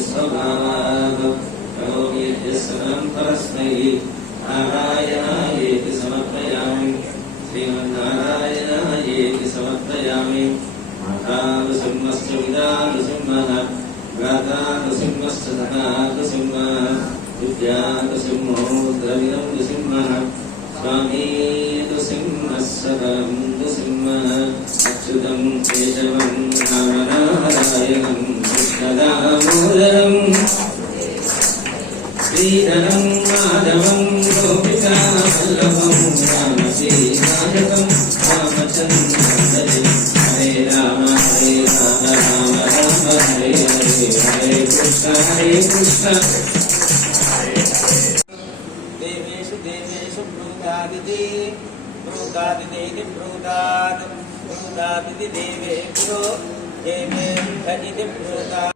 स्वभावात् करोमि यस्सनं परस्मै नारायणायेति समर्पयामि श्रीमन्नारायणायेति समर्पयामि माता नृसिंहश्च पिता नृसिंहः भ्राता नृसिंहश्च तथा नृसिंहः विद्या नृसिंहो द्रविणं नृसिंहः स्वामी नृसिंहः सदं नृसिंहः अच्युतं केशवं नारायणं कृष्णदामोदरं श्रीधरं माधवं गोपिकावल्लभं रामसीताजतं रामचन्द्रं हरे राम राम हरे हरे हरे कृष्ण देवेषु देवेषु ब्रूतादिति ब्रूतादिति ब्रूतादिति देवेभ्यो देवेभ्य इति ब्रूता